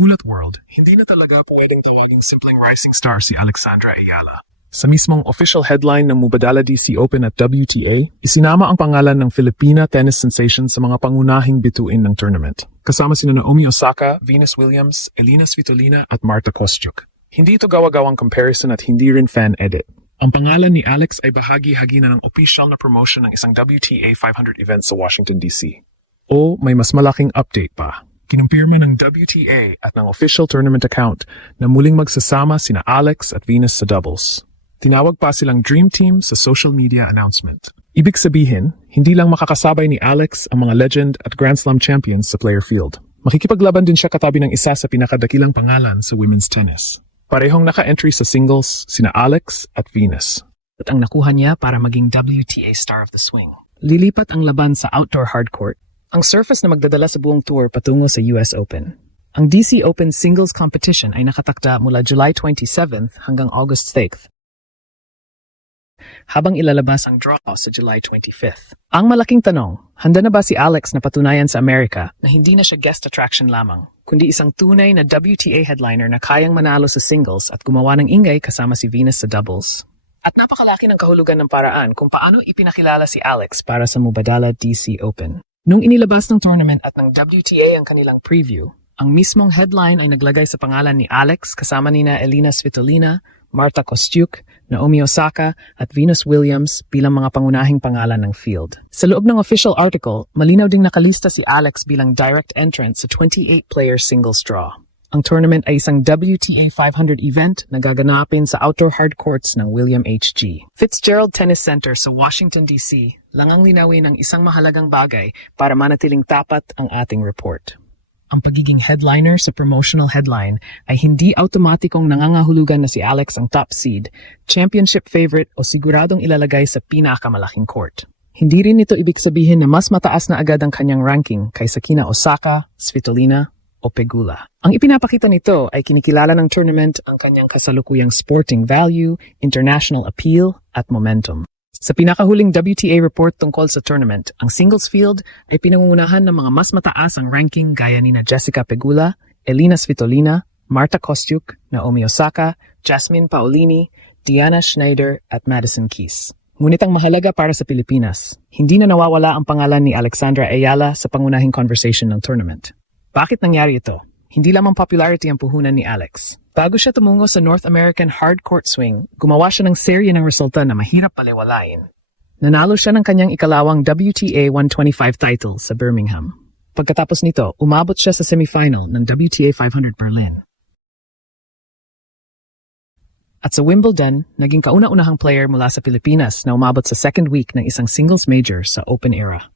Gulat World, hindi na talaga pwedeng tawaging simpleng rising star si Alexandra Ayala. Sa mismong official headline ng Mubadala DC Open at WTA, isinama ang pangalan ng Filipina tennis sensation sa mga pangunahing bituin ng tournament. Kasama sina Naomi Osaka, Venus Williams, Elina Svitolina at Marta Kostyuk. Hindi ito gawa-gawang comparison at hindi rin fan edit. Ang pangalan ni Alex ay bahagi-hagi na ng official na promotion ng isang WTA 500 event sa Washington DC. O may mas malaking update pa. Kinumpirma ng WTA at ng official tournament account na muling magsasama sina Alex at Venus sa doubles. Tinawag pa silang Dream Team sa social media announcement. Ibig sabihin, hindi lang makakasabay ni Alex ang mga legend at Grand Slam champions sa player field. Makikipaglaban din siya katabi ng isa sa pinakadakilang pangalan sa women's tennis. Parehong naka-entry sa singles sina Alex at Venus. At ang nakuha niya para maging WTA Star of the Swing. Lilipat ang laban sa outdoor hardcourt, ang surface na magdadala sa buong tour patungo sa US Open. Ang DC Open singles competition ay nakatakda mula July 27th hanggang August 6th, habang ilalabas ang draw sa July 25th. Ang malaking tanong, handa na ba si Alex na patunayan sa Amerika na hindi na siya guest attraction lamang, kundi isang tunay na WTA headliner na kayang manalo sa singles at gumawa ng ingay kasama si Venus sa doubles? At napakalaki ng kahulugan ng paraan kung paano ipinakilala si Alex para sa Mubadala DC Open. Nung inilabas ng tournament at ng WTA ang kanilang preview, ang mismong headline ay naglagay sa pangalan ni Alex kasama nina Elina Svitolina, Marta Kostyuk, Naomi Osaka at Venus Williams bilang mga pangunahing pangalan ng field. Sa loob ng official article, malinaw ding nakalista si Alex bilang direct entrant sa 28-player singles draw. Ang tournament ay isang WTA 500 event na gaganapin sa outdoor hard courts ng William H.G. Fitzgerald Tennis Center sa Washington, D.C. Langang linawin ang isang mahalagang bagay para manatiling tapat ang ating report. Ang pagiging headliner sa promotional headline ay hindi automatikong nangangahulugan na si Alex ang top seed, championship favorite o siguradong ilalagay sa pinakamalaking court. Hindi rin ito ibig sabihin na mas mataas na agad ang kanyang ranking kaysa kina Osaka, Svitolina o Pegula. Ang ipinapakita nito ay kinikilala ng tournament ang kanyang kasalukuyang sporting value, international appeal at momentum. Sa pinakahuling WTA report tungkol sa tournament, ang singles field ay pinangungunahan ng mga mas mataas ang ranking gaya ni na Jessica Pegula, Elina Svitolina, Marta Kostyuk, Naomi Osaka, Jasmine Paolini, Diana Schneider at Madison Keys. Ngunit ang mahalaga para sa Pilipinas, hindi na nawawala ang pangalan ni Alexandra Ayala sa pangunahing conversation ng tournament. Bakit nangyari ito? Hindi lamang popularity ang puhunan ni Alex. Bago siya tumungo sa North American hardcourt swing, gumawa siya ng serye ng resulta na mahirap paliwalain. Nanalo siya ng kanyang ikalawang WTA 125 title sa Birmingham. Pagkatapos nito, umabot siya sa semifinal ng WTA 500 Berlin. At sa Wimbledon, naging kauna-unahang player mula sa Pilipinas na umabot sa second week ng isang singles major sa Open era.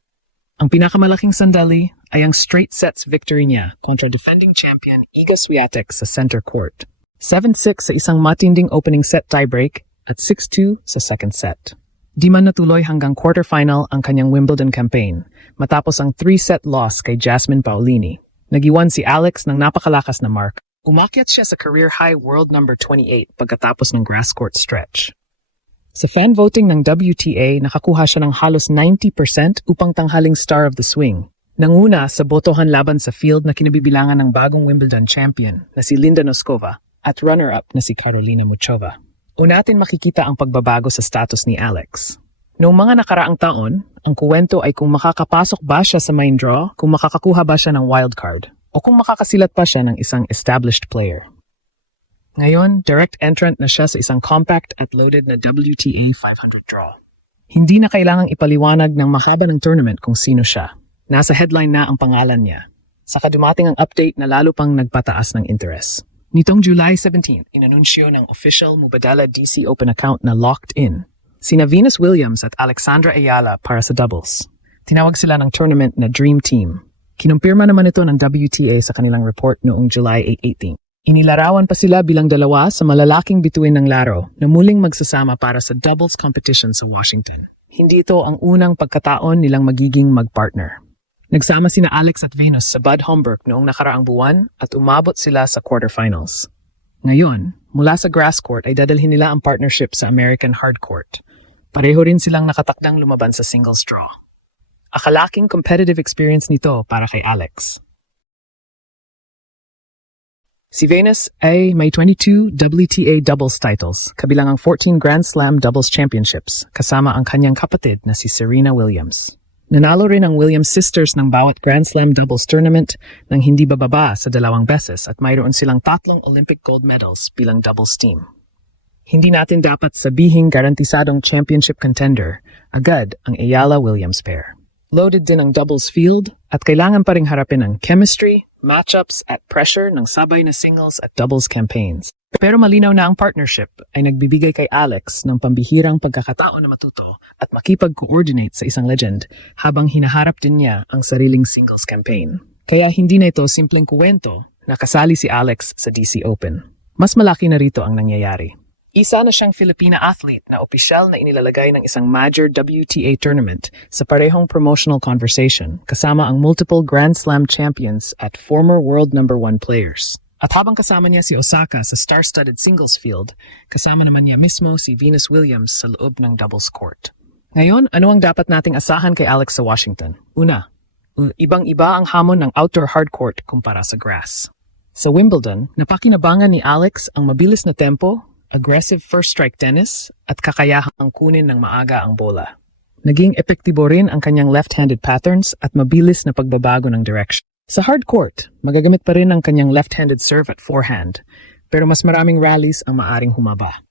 Ang pinakamalaking sandali ay ang straight sets victory niya kontra defending champion Iga Swiatek sa center court. 7-6 sa isang matinding opening set tiebreak at 6-2 sa second set. Di man natuloy hanggang quarterfinal ang kanyang Wimbledon campaign matapos ang 3-set loss kay Jasmine Paolini. Nagiwan si Alex ng napakalakas na mark. Umakyat siya sa career high world number 28 pagkatapos ng grass court stretch. Sa fan voting ng WTA, nakakuha siya ng halos 90% upang tanghaling star of the swing. Nanguna sa botohan laban sa field na kinabibilangan ng bagong Wimbledon champion na si Linda Noskova at runner-up na si Karolina Muchova. Unatin makikita ang pagbabago sa status ni Alex. Noong mga nakaraang taon, ang kuwento ay kung makakapasok ba siya sa main draw, kung makakakuha ba siya ng wildcard, o kung makakasilat pa siya ng isang established player. Ngayon, direct entrant na siya sa isang compact at loaded na WTA 500 draw. Hindi na kailangang ipaliwanag ng mahaba ng tournament kung sino siya. Nasa headline na ang pangalan niya. Saka dumating ang update na lalo pang nagpataas ng interest. Nitong July 17, inanunsyo ng official Mubadala DC Open account na locked in sina Venus Williams at Alexandra Ayala para sa doubles. Tinawag sila ng tournament na Dream Team. Kinumpirma naman ito ng WTA sa kanilang report noong July 18. Inilarawan pa sila bilang dalawa sa malalaking bituin ng laro na muling magsasama para sa doubles competition sa Washington. Hindi ito ang unang pagkataon nilang magiging magpartner. Nagsama sina Alex at Venus sa Bad Homburg noong nakaraang buwan at umabot sila sa quarterfinals. Ngayon, mula sa grass court ay dadalhin nila ang partnership sa American hardcourt. Pareho rin silang nakatakdang lumaban sa singles draw. Akalaking competitive experience nito para kay Alex. Si Venus ay may 22 WTA doubles titles, kabilang ang 14 Grand Slam doubles championships, kasama ang kanyang kapatid na si Serena Williams. Nanalo rin ang Williams sisters ng bawat Grand Slam doubles tournament nang hindi bababa sa 2 beses at mayroon silang 3 Olympic gold medals bilang doubles team. Hindi natin dapat sabihing garantisadong championship contender agad ang Ayala-Williams pair. Loaded din ang doubles field at kailangan pa ring harapin ang chemistry, matchups at pressure ng sabay na singles at doubles campaigns. Pero malinaw na ang partnership ay nagbibigay kay Alex ng pambihirang pagkakataon na matuto at makipag-coordinate sa isang legend habang hinaharap din niya ang sariling singles campaign. Kaya hindi na ito simpleng kuwento na kasali si Alex sa DC Open. Mas malaki na rito ang nangyayari. Isa na siyang Filipina athlete na opisyal na inilalagay ng isang major WTA tournament sa parehong promotional conversation kasama ang multiple Grand Slam champions at former world number 1 players. At habang kasama niya si Osaka sa star-studded singles field, kasama naman niya mismo si Venus Williams sa loob ng doubles court. Ngayon, ano ang dapat nating asahan kay Alex sa Washington? Una, ibang-iba ang hamon ng outdoor hardcourt kumpara sa grass. Sa Wimbledon, napakinabangan ni Alex ang mabilis na tempo, aggressive first-strike tennis, at kakayahang kunin ng maaga ang bola. Naging epektibo rin ang kanyang left-handed patterns at mabilis na pagbabago ng direction. Sa hard court, magagamit pa rin ang kanyang left-handed serve at forehand, pero mas maraming rallies ang maaring humaba.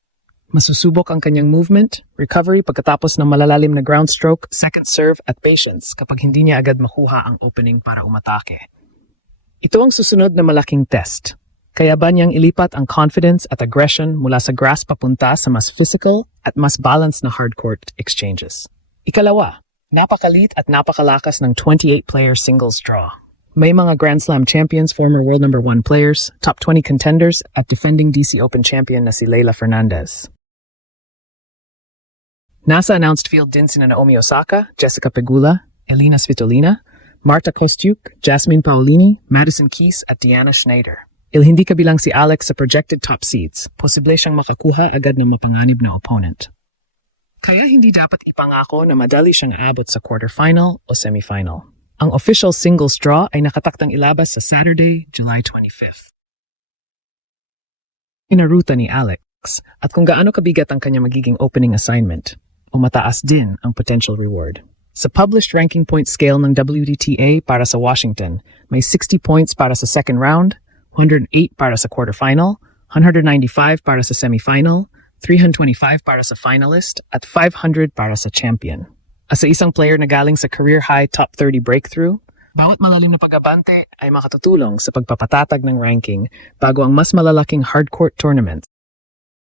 Masusubok ang kanyang movement, recovery pagkatapos ng malalalim na ground stroke, second serve at patience kapag hindi niya agad makuha ang opening para umatake. Ito ang susunod na malaking test. Kaya ba niyang ilipat ang confidence at aggression mula sa grass papunta sa mas physical at mas balanced na hardcourt exchanges? Ikalawa, napakalit at napakalakas ng 28-player singles draw. May mga Grand Slam champions, former world number 1 players, top 20 contenders, at defending DC Open champion na si Leylah Fernandez. Nasa announced field din sina Naomi Osaka, Jessica Pegula, Elina Svitolina, Marta Kostyuk, Jasmine Paolini, Madison Keys, at Diana Schneider. Hindi kabilang si Alex sa projected top seeds, posible siyang makakuha agad ng mapanganib na opponent. Kaya hindi dapat ipangako na madali siyang aabot sa quarterfinal o semifinal. Ang official singles draw ay nakataktang ilabas sa Saturday, July 25th. Inaruta ni Alex at kung gaano kabigat ang kanya magiging opening assignment o mataas din ang potential reward. Sa published ranking point scale ng WTA para sa Washington, may 60 points para sa second round, 108 para sa quarterfinal, 195 para sa semifinal, 325 para sa finalist, at 500 para sa champion. As sa isang player na galing sa career-high top 30 breakthrough, bawat malalim na pag-abante ay makatutulong sa pagpapatatag ng ranking bago ang mas malalaking hardcourt tournament